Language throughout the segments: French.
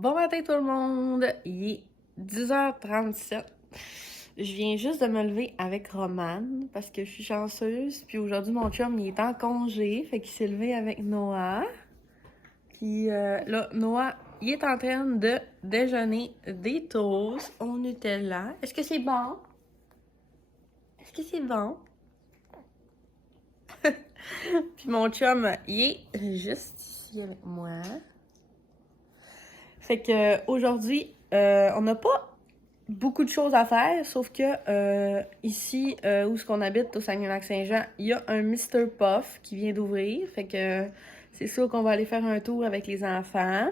Bon matin tout le monde, il est 10h37. Je viens juste de me lever avec Romane parce que je suis chanceuse. Puis aujourd'hui, mon chum, il est en congé, fait qu'il s'est levé avec Noah. Puis là, Noah, il est en train de déjeuner des toasts au Nutella. Est-ce que c'est bon? Est-ce que c'est bon? Puis mon chum, il est juste ici avec moi. Fait que aujourd'hui, on n'a pas beaucoup de choses à faire, sauf que ici, où est-ce qu'on habite, au Saguenay-Lac-Saint-Jean, il y a un Mr. Puff qui vient d'ouvrir. Fait que c'est sûr qu'on va aller faire un tour avec les enfants.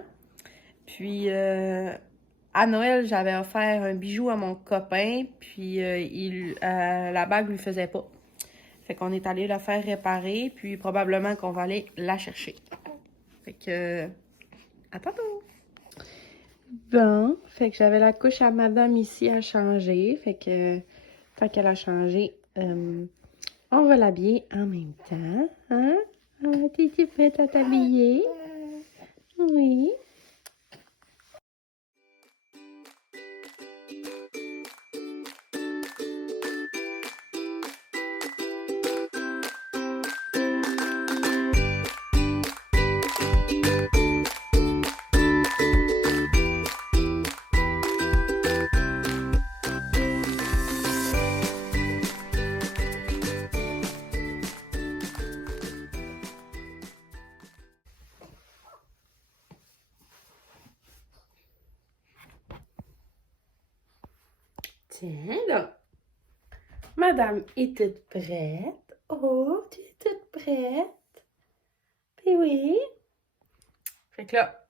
Puis à Noël, j'avais offert un bijou à mon copain, puis la bague lui faisait pas. Fait qu'on est allé la faire réparer, puis probablement qu'on va aller la chercher. Fait que à tantôt! Bon, fait que j'avais la couche à madame ici à changer. Fait que, tant qu'elle a changé, on va l'habiller en même temps. Hein? Ah, t'es prête à t'habiller? Oui. Tiens donc. Madame est toute prête. Oh, tu es toute prête? Puis oui. Fait que là,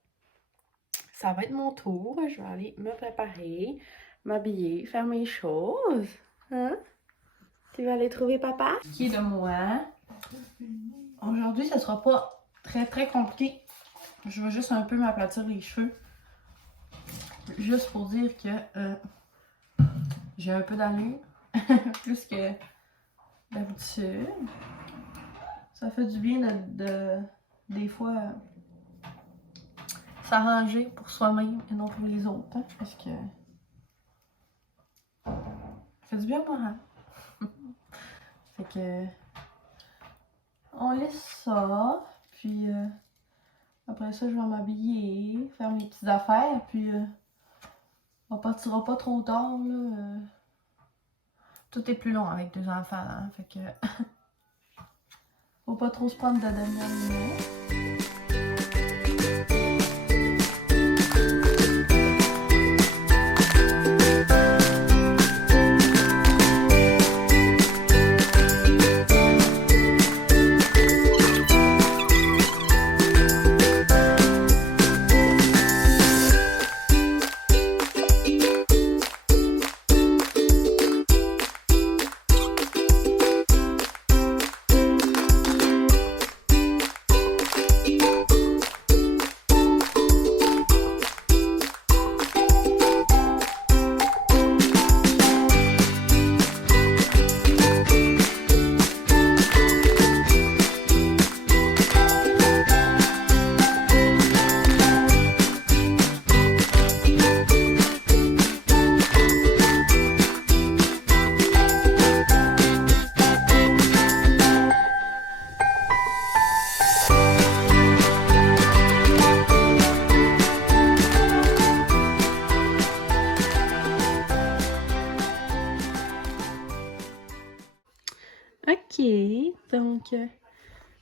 ça va être mon tour. Je vais aller me préparer, m'habiller, faire mes choses. Hein? Tu vas aller trouver papa? Qui est de moi. Aujourd'hui, ça sera pas très compliqué. Je vais juste un peu m'aplatir les cheveux. Juste pour dire que j'ai un peu d'allure. Plus que d'habitude. Ça fait du bien des fois s'arranger pour soi-même et non pour les autres. Hein, parce que ça fait du bien pour moi. Fait que on laisse ça. Puis après ça, je vais m'habiller, faire mes petites affaires. Puis on partira pas trop tard. Là, tout est plus long avec deux enfants. Hein, fait que faut pas trop se prendre de dernière minute. Ok, donc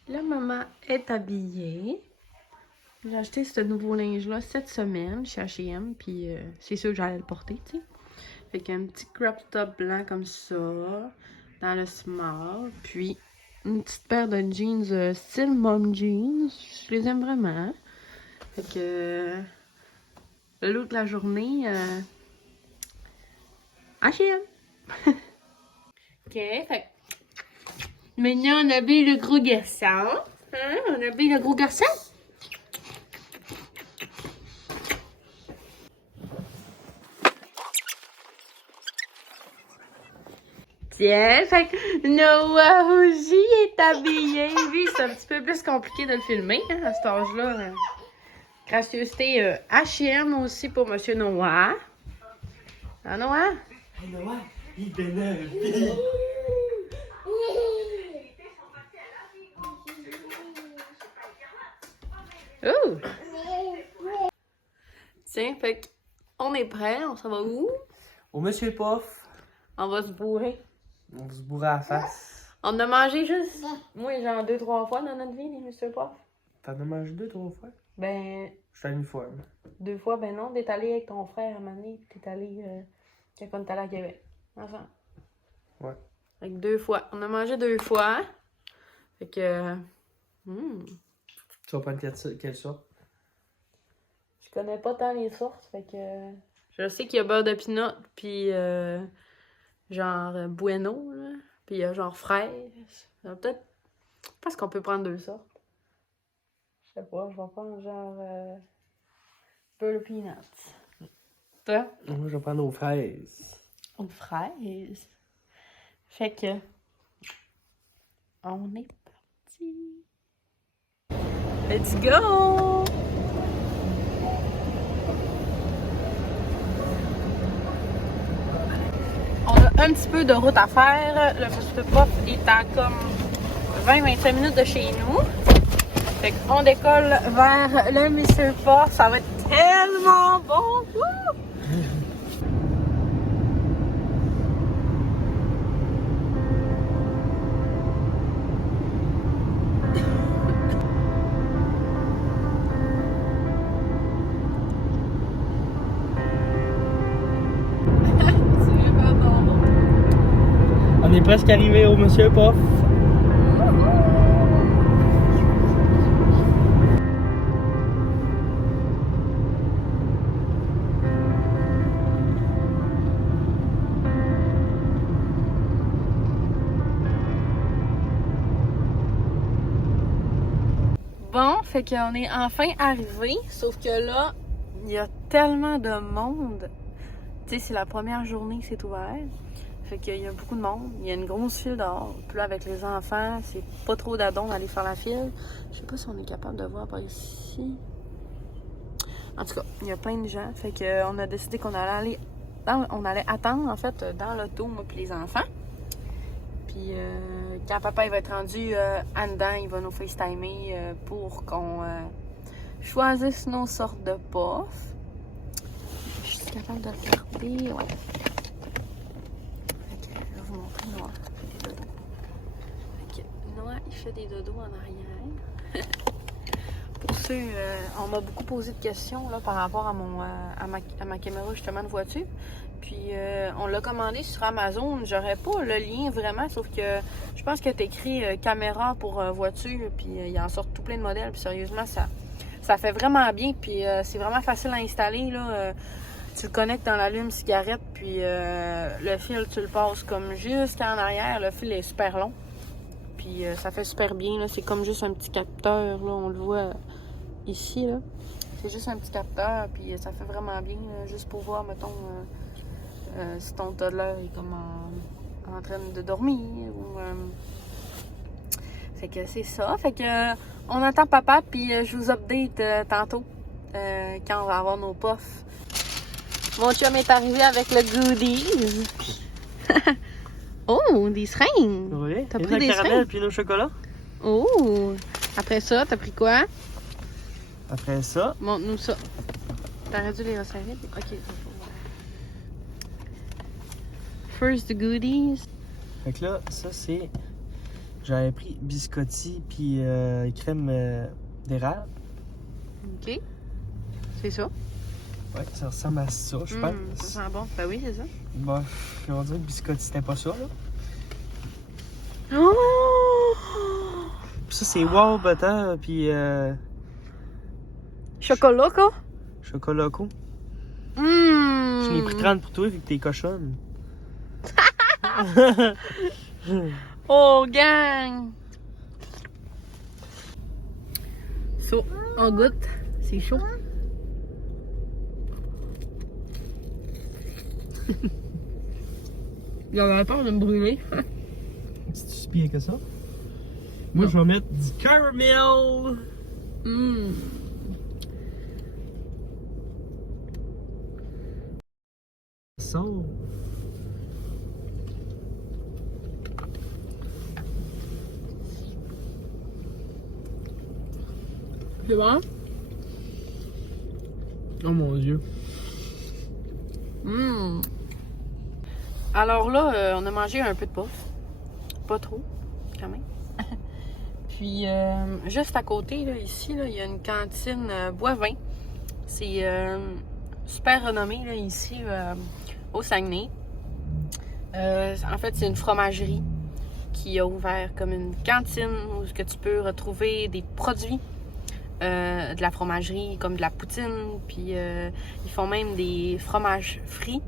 là, maman est habillée. J'ai acheté ce nouveau linge-là cette semaine chez H&M, puis c'est sûr que j'allais le porter, tu sais. Fait qu'un petit crop top blanc comme ça, dans le small, puis une petite paire de jeans style mom jeans. Je les aime vraiment. Fait que le look de la journée, H&M. Ok, fait maintenant, on habille le gros garçon. Hein? On habille le gros garçon. Tiens, fait que Noah aussi est habillé. Lui, c'est un petit peu plus compliqué de le filmer hein, à cet âge-là. Gracieuseté H&M aussi pour Monsieur Noah. Ah, Noah? Hey Noah, il t'énerve. Oh! Tiens, fait qu'on est prêt, on s'en va où? Au Monsieur Puff, On va se bourrer. on se bourra à la face. On a mangé juste, moi, genre 2-3 fois dans notre vie, les Mr. Puff. T'en as mangé 2-3 fois? Ben, Je suis uniforme. 2 fois, ben non, t'es allé avec ton frère à Mané, puis t'es allé quand on est allé à Québec. Ensemble. Ouais. Fait que 2 fois. On a mangé 2 fois. Fait que. Tu vas prendre quelle sorte? Je connais pas tant les sortes, fait que. Je sais qu'il y a beurre de pinot, puis genre bueno, là. Puis il y a genre fraise. Peut-être. Je pense qu'on peut prendre 2 sortes. Je sais pas, je vais prendre genre. Beurre de peanuts. Toi? Moi, je vais prendre aux fraises. Une fraise. Fait que. On est parti. Let's go! On a un petit peu de route à faire. Le Mr. Puff est à comme 20-25 minutes de chez nous. Fait qu'on décolle vers le Mr. Puff. Ça va être tellement bon! Woo! On est presque arrivé au Monsieur Puff. Bon, fait qu'on est enfin arrivé, sauf que là, il y a tellement de monde. Tu sais, c'est la première journée que c'est ouvert. Fait qu'il y a beaucoup de monde. Il y a une grosse file dehors. Puis là, avec les enfants, c'est pas trop d'adon d'aller faire la file. Je sais pas si on est capable de voir par ici. En tout cas, il y a plein de gens. Fait qu'on a décidé qu'on allait on allait attendre, en fait, dans l'auto, moi puis les enfants. Puis quand papa il va être rendu en dedans, il va nous FaceTimer pour qu'on choisisse nos sortes de puffs. Je suis capable de regarder. Ouais. Fait que, je vais vous montrer Noah. Il fait des dodos. Fait que Noah, il fait des dodos en arrière. Pour ceux, on m'a beaucoup posé de questions là, par rapport à ma caméra justement de voiture. Puis on l'a commandé sur Amazon. J'aurais pas le lien vraiment, sauf que je pense que tu écrit caméra pour voiture, puis il en sort tout plein de modèles. Puis sérieusement, ça fait vraiment bien. Puis c'est vraiment facile à installer. Là, tu le connectes dans l'allume-cigarette, puis le fil, tu le passes comme jusqu'en arrière. Le fil est super long. Puis ça fait super bien. Là. C'est comme juste un petit capteur. Là, on le voit ici. Là. C'est juste un petit capteur, puis ça fait vraiment bien. Là, juste pour voir, mettons. Si ton toddler est comme en train de dormir ou fait que c'est ça. Fait que on attend papa puis je vous update tantôt quand on va avoir nos puffs. Mon chum est arrivé avec le goodies. Oh, des seringues. Oui, T'as pris des caramel puis nos chocolats. Oh, après ça, t'as pris quoi? Après ça, Montre-nous ça. T'aurais dû les resserrer. Ok. First goodies. fait que là, ça c'est. J'avais pris biscotti puis crème d'érable. Ok. C'est ça. Ouais, ça ressemble à ça, je pense. Ça sent bon. Ben oui, c'est ça. Bon, on dirait que biscotti c'était pas ça, là. Oh! Puis ça c'est wow butter puis Chocolat, quoi? chocolat co. Mmh. J'en ai pris 30 pour toi vu que t'es cochonne. Oh, gang! So, on goûte. C'est chaud. J'avais peur de me brûler. C'est si pire que ça? Moi, je vais mettre du caramel. Mmh. sort. C'est bon? Oh mon Dieu. Mmh. Alors là, on a mangé un peu de puff. Pas trop, quand même. Puis, juste à côté, là, ici, là, il y a une cantine Boivin. C'est super renommé là, ici au Saguenay. En fait, c'est une fromagerie qui a ouvert comme une cantine où que tu peux retrouver des produits de la fromagerie, comme de la poutine. Puis, ils font même des fromages frits.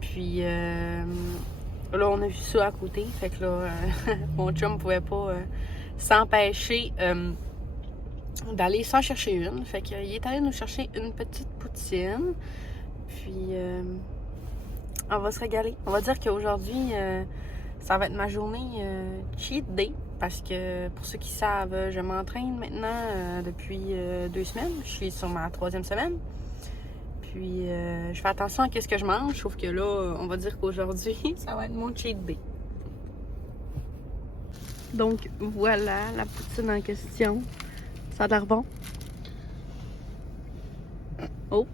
Puis, là, on a vu ça à côté. Fait que là, mon chum pouvait pas s'empêcher d'aller s'en chercher une. Fait qu'il est allé nous chercher une petite poutine. Puis, on va se régaler. On va dire qu'aujourd'hui, ça va être ma journée cheat day. Parce que, pour ceux qui savent, je m'entraîne maintenant depuis 2 semaines. Je suis sur ma 3e semaine. Puis, je fais attention à ce que je mange. Sauf que là, on va dire qu'aujourd'hui, ça va être mon cheat day. Donc, voilà la poutine en question. Ça a l'air bon. Oh!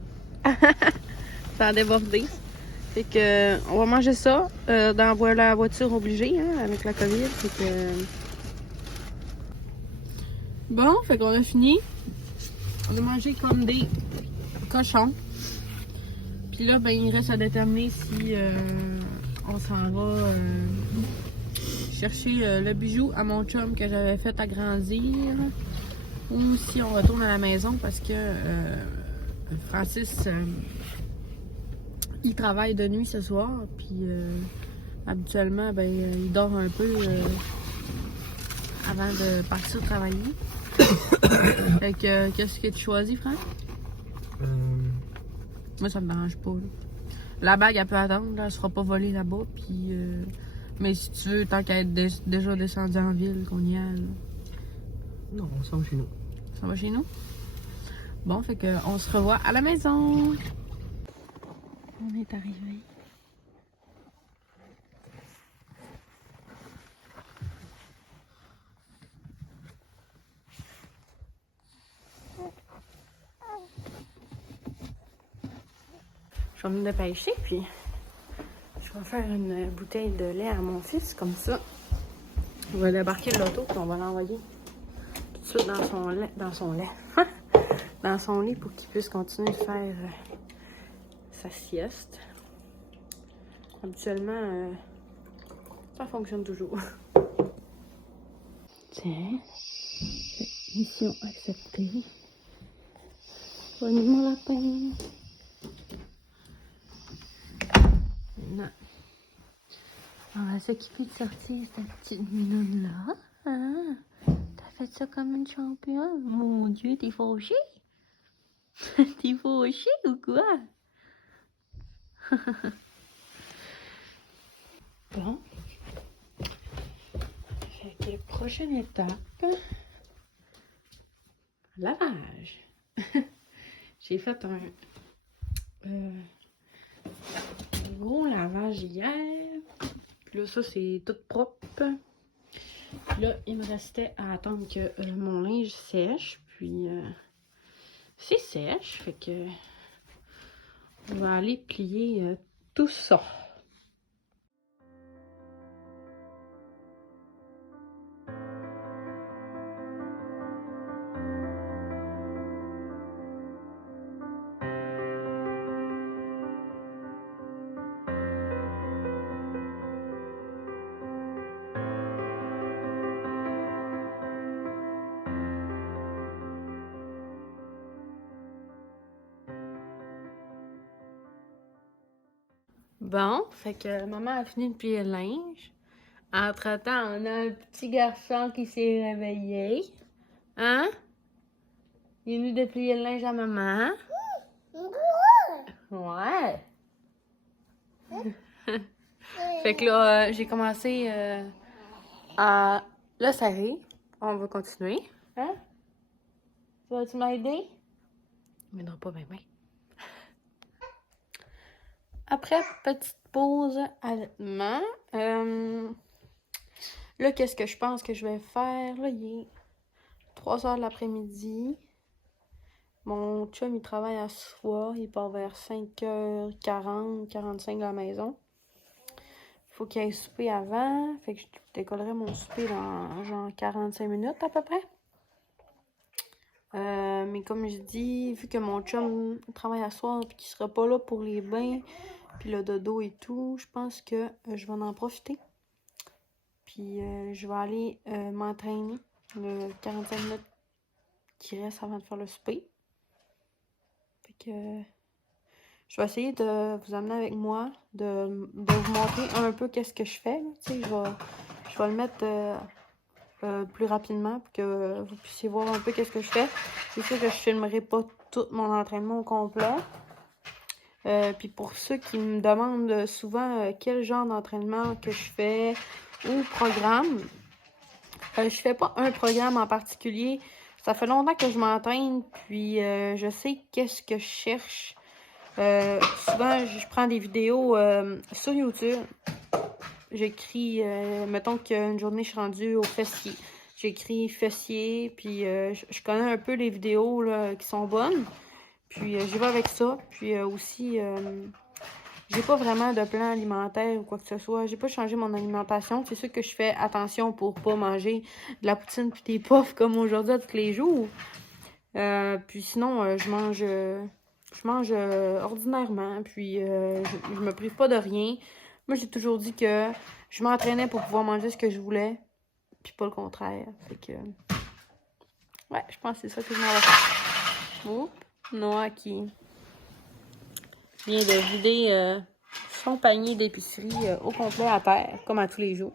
Ça a débordé. Fait que, on va manger ça dans la voiture obligée, hein, avec la COVID. Fait que... Bon, fait qu'on a fini. On a mangé comme des cochons. Puis là, ben, il reste à déterminer si on s'en va chercher le bijou à mon chum que j'avais fait agrandir. Ou si on retourne à la maison parce que Francis, il travaille de nuit ce soir. Puis habituellement, ben, il dort un peu avant de partir travailler. Fait que, qu'est-ce que tu choisis, Franck? Moi, ça me dérange pas. Là. La bague, elle peut attendre. Là, elle sera pas volée là-bas. Puis, mais si tu veux, tant qu'à être déjà descendu en ville, qu'on y a. Là. Non, on s'en va chez nous. Ça va chez nous? Bon, fait que on se revoit à la maison. On est arrivé. Je vais me dépêcher, puis je vais faire une bouteille de lait à mon fils, comme ça. On va débarquer de l'auto, puis on va l'envoyer tout de suite dans son lait, dans son lit pour qu'il puisse continuer de faire sa sieste. Habituellement, ça fonctionne toujours. Tiens, mission acceptée. Bonne nuit, mon lapin. Non. On va s'occuper de sortir cette petite minoune-là. Hein? T'as fait ça comme une championne? Mon Dieu, t'es fauché? T'es fauché ou quoi? Bon. Fait que prochaine étape, lavage. J'ai fait un gros lavage hier. Puis là, ça, c'est tout propre. Puis là, il me restait à attendre que mon linge sèche. Puis, c'est sèche. Fait que on va aller plier tout ça. Bon, fait que maman a fini de plier le linge. Entre-temps, on a un petit garçon qui s'est réveillé. Hein? Il est venu de plier le linge à maman. Ouais. Fait que là, j'ai commencé à le serrer. On va continuer. Hein? Vas-tu m'aider? Il m'aidera pas bien. après petite pause allaitement, là, qu'est-ce que je pense que je vais faire? Là, il est 3 heures de l'après-midi. Mon chum, il travaille à soir. Il part vers 5h40, 45 à la maison. Faut qu'il aille souper avant. Fait que je décollerai mon souper dans genre 45 minutes à peu près. Mais comme je dis, vu que mon chum travaille à soir et qu'il sera pas là pour les bains, puis le dodo et tout, je pense que je vais en profiter. Puis je vais aller m'entraîner le 45 minutes qui reste avant de faire le souper. Fait que je vais essayer de vous amener avec moi, de vous montrer un peu qu'est-ce que je fais. Tu sais, je vais le mettre plus rapidement pour que vous puissiez voir un peu qu'est-ce que je fais. C'est sûr que je filmerai pas tout mon entraînement au complet. Puis pour ceux qui me demandent souvent quel genre d'entraînement que je fais ou programme, je fais pas un programme en particulier. Ça fait longtemps que je m'entraîne, puis je sais qu'est-ce que je cherche. Souvent, je prends des vidéos sur YouTube. J'écris, mettons qu'une journée, je suis rendue au fessier. J'écris fessier, puis je connais un peu les vidéos là, qui sont bonnes. Puis j'y vais avec ça. Puis aussi, j'ai pas vraiment de plan alimentaire ou quoi que ce soit. J'ai pas changé mon alimentation. C'est sûr que je fais attention pour pas manger de la poutine puis des puffs comme aujourd'hui à tous les jours. Puis sinon, je mange ordinairement. Puis je me prive pas de rien. Moi, j'ai toujours dit que je m'entraînais pour pouvoir manger ce que je voulais. Puis pas le contraire. Fait que... ouais, je pense que c'est ça que je m'en vais faire. Oups, Noah qui vient de vider son panier d'épicerie au complet à terre, comme à tous les jours.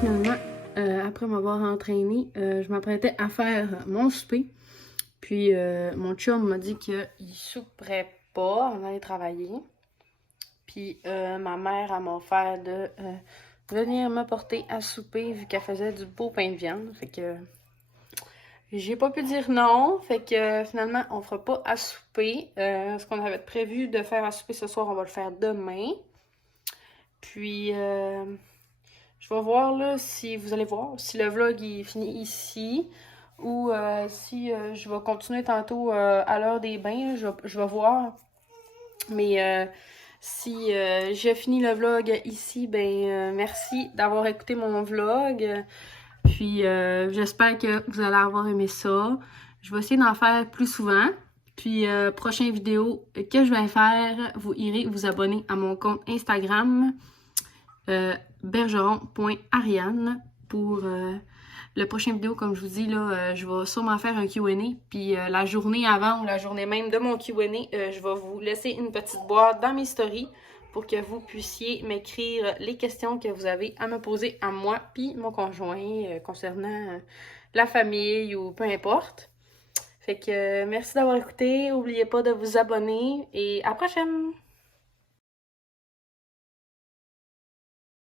Finalement, après m'avoir entraîné, je m'apprêtais à faire mon souper. Puis mon chum m'a dit qu'il souperait pas avant d'aller travailler. Puis ma mère a m'offert de venir me porter à souper vu qu'elle faisait du beau pain de viande. Fait que j'ai pas pu dire non. Fait que finalement, on fera pas à souper. Ce qu'on avait prévu de faire à souper ce soir, on va le faire demain. Puis je vais voir là si vous allez voir si le vlog il finit ici ou si je vais continuer tantôt à l'heure des bains. Je vais voir. Mais si j'ai fini le vlog ici, ben merci d'avoir écouté mon vlog. Puis j'espère que vous allez avoir aimé ça. Je vais essayer d'en faire plus souvent. Puis prochaine vidéo que je vais faire, vous irez vous abonner à mon compte Instagram bergeron.ariane pour le prochain vidéo. Comme je vous dis, là, je vais sûrement faire un Q&A. Puis la journée avant ou la journée même de mon Q&A, je vais vous laisser une petite boîte dans mes stories pour que vous puissiez m'écrire les questions que vous avez à me poser à moi puis mon conjoint concernant la famille ou peu importe. Fait que merci d'avoir écouté. N'oubliez pas de vous abonner et à la prochaine!